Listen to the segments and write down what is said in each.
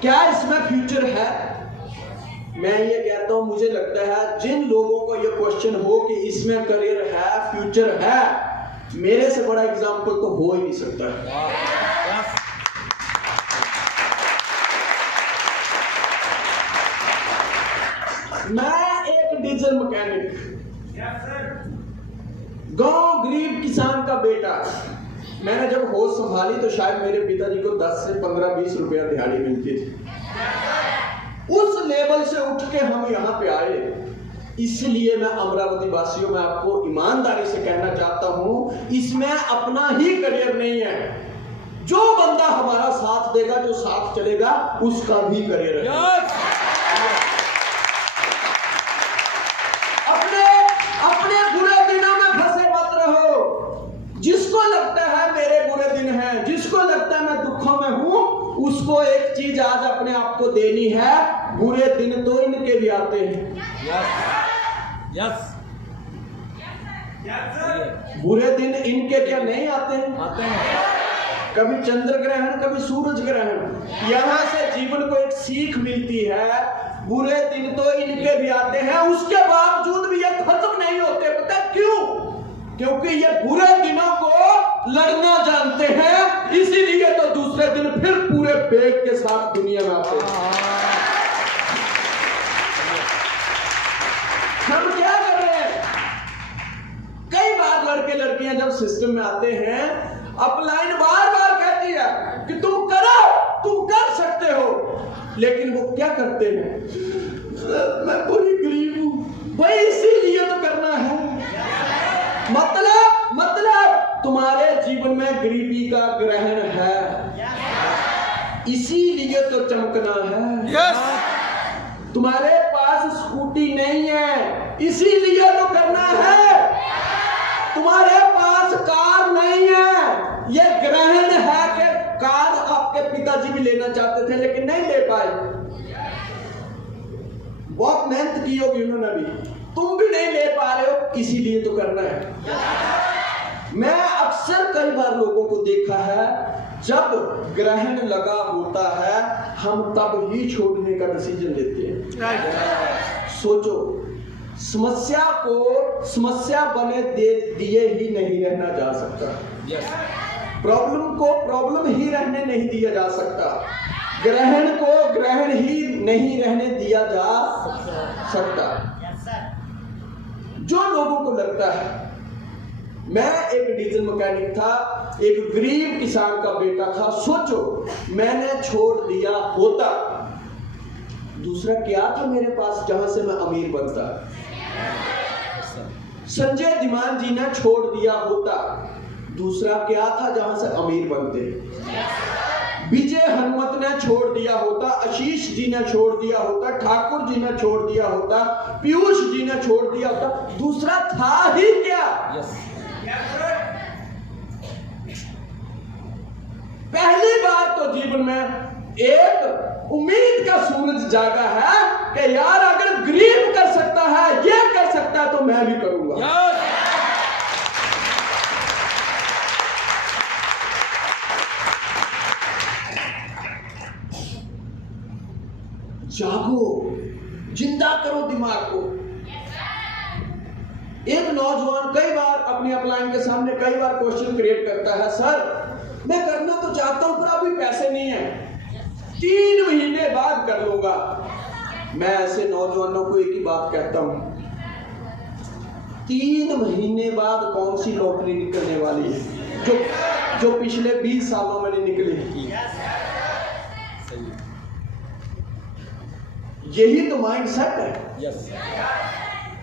क्या इसमें फ्यूचर है? मैं ये कहता हूं, मुझे लगता है जिन लोगों को ये क्वेश्चन हो कि इसमें करियर है, फ्यूचर है, मेरे से बड़ा एग्जाम्पल तो हो ही नहीं सकता है। मैं एक डीजल मैकेनिक, गांव गरीब किसान का बेटा। मैंने जब होश संभाली तो शायद मेरे पिताजी को 10 से 15-20 रुपया दिहाड़ी मिलती थी। उस लेवल से उठ के हम यहां पे आए। इसलिए मैं अमरावती वासियों में आपको ईमानदारी से कहना चाहता हूं, इसमें अपना ही करियर नहीं है। जो बंदा हमारा साथ देगा, जो साथ चलेगा, उसका भी करियर है। अपने बुरे दिनों में फंसे मत रहो। जिसको लगता है मेरे बुरे दिन हैं, जिसको लगता है मैं दुखों में हूं, उसको एक चीज आज अपने आप को देनी है, बुरे दिन तो इनके भी आते हैं। यस। बुरे दिन इनके क्या नहीं आते हैं? आते हैं। कभी चंद्र ग्रहण, कभी सूरज ग्रहण। यहां से जीवन को एक सीख मिलती है, बुरे दिन तो इनके भी आते हैं, उसके बावजूद भी ये खत्म नहीं होते। पता क्यों? क्योंकि ये बुरे दिनों को लड़ना जानते हैं, इसीलिए तो दूसरे दिन फिर पूरे बेग के साथ दुनिया में आते हैं। हम क्या कर रहे हैं? कई बार लड़के लड़कियां जब सिस्टम में आते हैं, अपलाइन बार बार कहती है कि तुम करो, तुम कर सकते हो, लेकिन वो क्या करते हैं? मैं पूरी गरीब हूं भाई, इसीलिए तो करना है। मतलब तुम्हारे जीवन में गरीबी का ग्रहण है, इसीलिए तो चमकना है। यस। तुम्हारे पास स्कूटी नहीं है, इसीलिए तो करना है। तुम्हारे पास कार नहीं है, ये ग्रहण है कि कार आपके पिताजी भी लेना चाहते थे लेकिन नहीं ले पाए। बहुत मेहनत की होगी उन्होंने भी, तुम भी नहीं ले पा रहे हो, इसीलिए तो करना है। मैं अक्सर कई बार लोगों को देखा है, जब ग्रहण लगा होता है हम तब ही छोड़ने का डिसीजन लेते हैं। सोचो, समस्या को समस्या बने दिए ही नहीं रहना जा सकता। प्रॉब्लम को प्रॉब्लम ही रहने नहीं दिया जा सकता। ग्रहण को ग्रहण ही नहीं रहने दिया जा सकता। जो लोगों को लगता है, मैं एक डीजल मैकेनिक था, एक गरीब किसान का बेटा था, सोचो मैंने छोड़ दिया होता, दूसरा क्या था मेरे पास जहां से मैं अमीर बनता? संजय धीमान जी ने छोड़ दिया होता, दूसरा क्या था जहां से अमीर बनते? विजय हनुमत ने छोड़ दिया होता, आशीष जी ने छोड़ दिया होता, ठाकुर जी ने छोड़ दिया होता, पीयूष जी ने छोड़ दिया होता, दूसरा था ही क्या? पहली बार तो जीवन में एक उम्मीद का सूरज जागा है कि यार अगर गरीब कर सकता है, ये कर सकता है, तो मैं भी करूंगा। जागो, जिंदा करो दिमाग को। एक नौजवान कई बार अपनी अपलाइन के सामने कई बार क्वेश्चन क्रिएट करता है, सर मैं करना तो चाहता हूं पर अभी पैसे नहीं है, 3 महीने बाद कर लूंगा। मैं ऐसे नौजवानों को एक ही बात कहता हूं, 3 महीने बाद कौन सी लॉटरी निकलने वाली है जो पिछले 20 सालों में नहीं निकली? यही तो माइंड सेट है।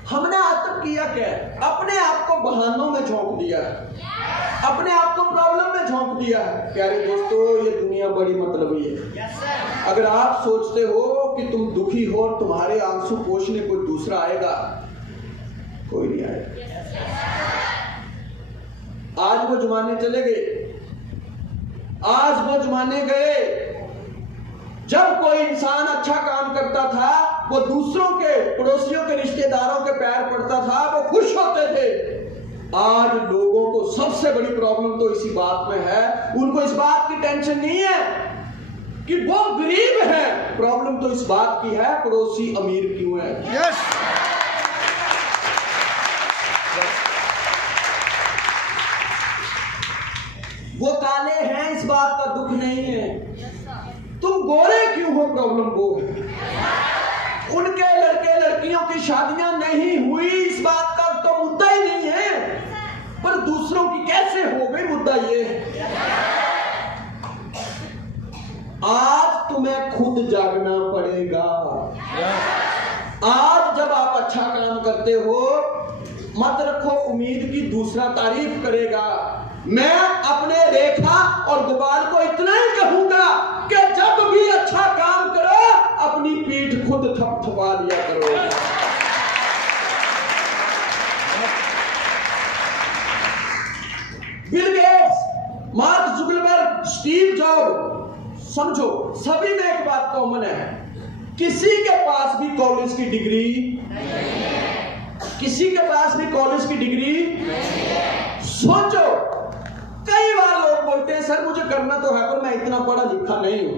हमने आज तक किया क्या? अपने आप को बहानों में झोंक दिया, अपने आप को प्रॉब्लम में झोंक दिया। प्यारे दोस्तों, ये दुनिया बड़ी मतलबी है। अगर आप सोचते हो कि तुम दुखी हो और तुम्हारे आंसू पोंछने कोई दूसरा आएगा, कोई नहीं आएगा। आज वो जमाने चले गए, आज वो जमाने गए जब कोई इंसान अच्छा काम करता था, वो दूसरों के, पड़ोसियों के, रिश्तेदारों के पैर पड़ता था, वो खुश होते थे। आज लोगों को सबसे बड़ी प्रॉब्लम तो इसी बात में है, उनको इस बात की टेंशन नहीं है कि वो गरीब है, प्रॉब्लम तो इस बात की है पड़ोसी अमीर क्यों है। यस। वो काले हैं इस बात का दुख नहीं है, तुम गोरे क्यों हो, प्रॉब्लम वो है। उनके लड़के लड़कियों की शादियां नहीं हुई इस बात का तो मुद्दा ही नहीं है, पर दूसरों की कैसे हो गई मुद्दा ये है। आज तुम्हें खुद जागना पड़ेगा। आज जब आप अच्छा काम करते हो मत रखो उम्मीद की दूसरा तारीफ करेगा। मैं अपने रेखा और गोपाल को इतना ही कहूंगा कि जब भी अच्छा काम करो अपनी पीठ खुद थपथपा लिया करो। Bill Gates, mark Zuckerberg, Steve job, समझो सभी में एक बात कॉमन है, किसी के पास भी कॉलेज की डिग्री नहीं है। किसी के पास भी कॉलेज की डिग्री नहीं है। सोचो कई बार लोग बोलते हैं सर मुझे करना तो है पर मैं इतना पढ़ा लिखा नहीं हूं।